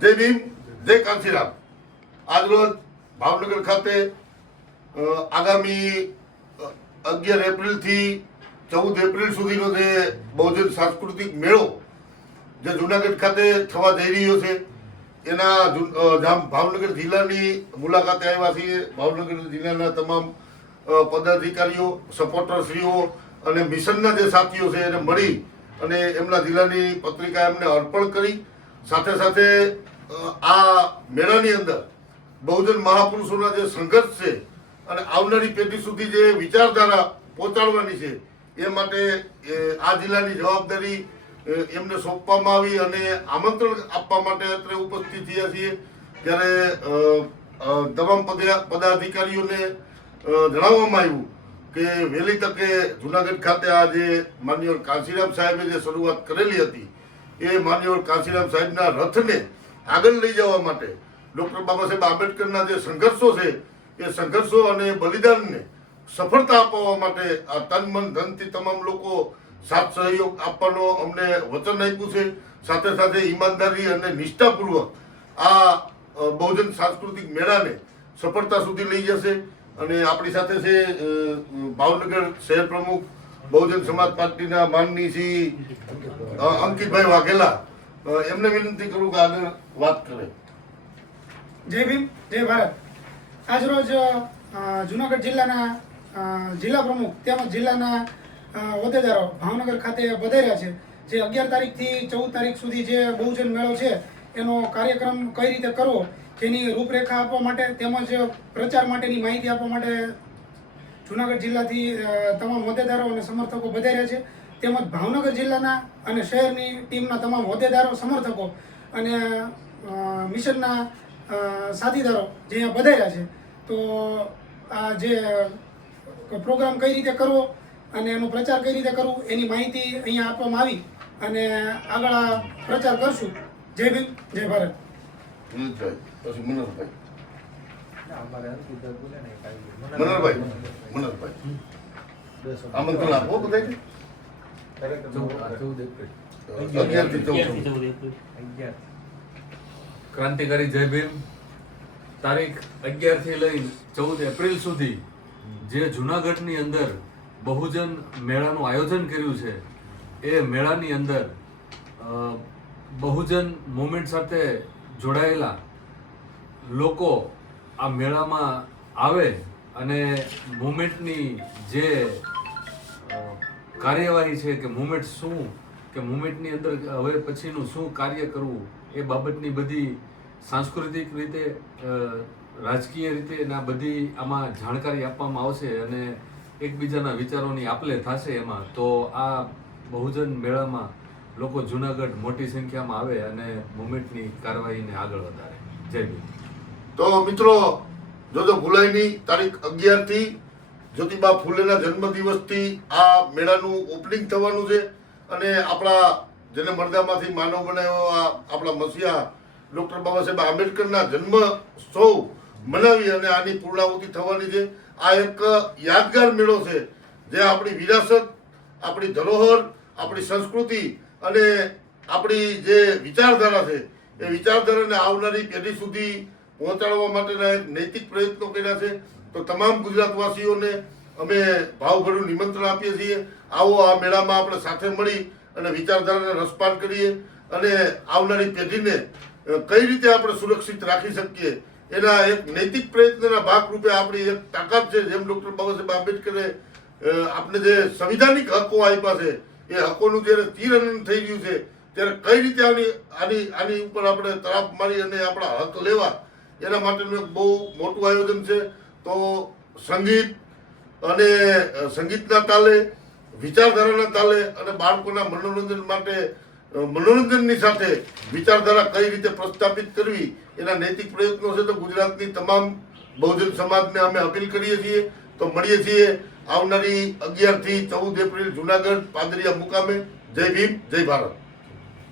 જય ભીમ, જય કાંશીરામ। આજરોજ ભાવનગર ખાતે આગામી 11 એપ્રિલથી 14 એપ્રિલ સુધીનો જે બહુજન સાંસ્કૃતિક મેળો જે જુનાગઢ ખાતે થવા જઈ રહ્યો છે એના ભાવનગર જિલ્લાની મુલાકાતે આવ્યા છીએ। ભાવનગર જિલ્લાના તમામ પદાધિકારીઓ, સપોર્ટરશ્રીઓ અને મિશનના જે સાથીઓ છે એને મળી અને એમના જિલ્લાની પત્રિકા એમને અર્પણ કરી। સાથે સાથે આ મેળાની અંદર બહુજન મહાપુરુષોના જે સંઘર્ષ છે અને આવનારી પેઢી સુધી જે વિચારધારા પહોંચાડવાની છે એ માટે આ જિલ્લાની જવાબદારી એમને સોંપવામાં આવી અને આમંત્રણ આપવા માટે અત્રે ઉપસ્થિત થયા છીએ। ત્યારે તમામ પદાધિકારીઓને જણાવવામાં આવ્યું કે વહેલી તકે જુનાગઢ ખાતે આ જે માનનીય કાંશીરામ સાહેબે જે શરૂઆત કરેલી હતી એ માનનીય કાંશીરામ સાહેબના રથને આગળ લઈ જવા માટે ડૉક્ટર બાબા સાહેબ આંબેડકરના જે સંઘર્ષો છે એ સંઘર્ષો અને બલિદાનને સફળતા અપાવવા માટે આ તન મન ધનથી તમામ લોકો સાથ સહયોગ આપવાનો અમને વચન આપ્યું છે। સાથે સાથે ઈમાનદારી અને નિષ્ઠાપૂર્વક આ બહુજન સાંસ્કૃતિક મેળાને સફળતા સુધી લઈ જશે। અને આપણી સાથે છે ભાવનગર શહેર પ્રમુખ બહુજન સમાજ પાર્ટીના માનની શ્રી અંકિતભાઈ વાઘેલા, એમને વિનંતી કરું કે આગળ વાત કરે। જય ભીમ, જય ભારત। આજરોજ જુનાગઢ જિલ્લાના જિલ્લા પ્રમુખ તેમજ જિલ્લાના હોદ્દેદારો ભાવનગર ખાતે પધાર્યા છે। જે 11 તારીખથી 14 તારીખ સુધી જે બહુજન મેળો છે એનો કાર્યક્રમ કઈ રીતે કરવો તેની રૂપરેખા આપવા માટે તેમજ પ્રચાર માટેની માહિતી આપવા માટે જુનાગઢ જિલ્લાથી તમામ હોદ્દેદારો અને સમર્થકો પધાર્યા છે। તેમજ ભાવનગર જિલ્લાના અને શહેરની ટીમના તમામ હોદ્દેદારો, સમર્થકો અને મિશનના સાથીદારો જે અહીંયા પધાર્યા છે। તો આ જે પ્રોગ્રામ કઈ રીતે કરવો અને એનો પ્રચાર કઈ રીતે કરવો એની માહિતી અહીંયા આપવામાં આવી અને આગળ આ પ્રચાર કરશું। જય ભીમ, જય ભારત। પછી મનોહરભાઈ આમંત્રણ આપો બધાને। 11 થી 14 ક્રાંતિકારી જય ભીમ। તારીખ 11 થી લઈ 14 એપ્રિલ સુધી જે જુનાગઢની અંદર બહુજન મેળાનું આયોજન કર્યું છે એ મેળાની અંદર બહુજન મુવમેન્ટ સાથે જોડાયેલા લોકો આ મેળામાં આવે અને મુવમેન્ટની જે કાર્યવાહી છે કે મુવમેન્ટ શું કે મુવમેન્ટની અંદર હવે પછીનું શું કાર્ય કરવું એ બાબતની બધી સાંસ્કૃતિક રીતે, રાજકીય રીતે ના બધી આમાં જાણકારી આપવામાં આવશે અને એકબીજાના વિચારોની આપલે થશે એમાં। તો આ બહુજન મેળામાં લોકો જુનાગઢ મોટી સંખ્યામાં આવે અને મુવમેન્ટની કાર્યવાહીને આગળ વધારે। જય ભીમ। તો મિત્રો જોજો ભૂલાય નહીં, તારીખ 11 થી જ્યોતિબા ફૂલેના જન્મદિવસથી આ મેળાનું ઓપનિંગ થવાનું છે અને આપણા જેને મરદામાંથી માનવ બનાવ્યો આપણા મસીહા ડૉક્ટર બાબા સાહેબ આંબેડકરના જન્મોત્સવ મનાવી અને આની પૂર્ણાહુતિ થવાની છે। આ એક યાદગાર મેળો છે જે આપણી વિરાસત, આપણી ધરોહર, આપણી સંસ્કૃતિ અને આપણી જે વિચારધારા છે એ વિચારધારાને આવનારી પેઢી સુધી પહોંચાડવા માટેના એક નૈતિક પ્રયત્નો કર્યા છે। તો તમામ ગુજરાતવાસીઓને અમે ભાવભર્યું નિમંત્રણ આપીએ છીએ, આવો આ મેળામાં આપણે સાથે મળી અને વિચારધારાને રસપાન કરીએ અને આવનારી પેઢીને કઈ રીતે આપણે સુરક્ષિત રાખી શકીએ એના એક નૈતિક પ્રયત્નના ભાગરૂપે આપણી એક તાકાત છે। જેમ ડૉક્ટર બાબા સાહેબ આંબેડકરે આપણે જે સંવિધાનિક હકો આપ્યા છે એ હકોનું જ્યારે તીરહરણ થઈ રહ્યું છે ત્યારે કઈ રીતે આની ઉપર આપણે તરાપ મારી અને આપણા હક લેવા એના માટેનું એક બહુ મોટું આયોજન છે। તો સંગીત અને સંગીતના તાલે, વિચારધારાના તાલે અને બાળકોના મનોરંજન માટે મનોરંજનની સાથે વિચારધારા કઈ રીતે પ્રસ્થાપિત કરવી એના નૈતિક પ્રયત્નો છે। તો ગુજરાતની તમામ બહુજન સમાજને અમે અપીલ કરીએ છીએ। તો મળીએ છીએ આવનારી 11 થી 14 એપ્રિલ જુનાગઢ પાદરિયા મુકામે। જય ભીમ, જય ભારત।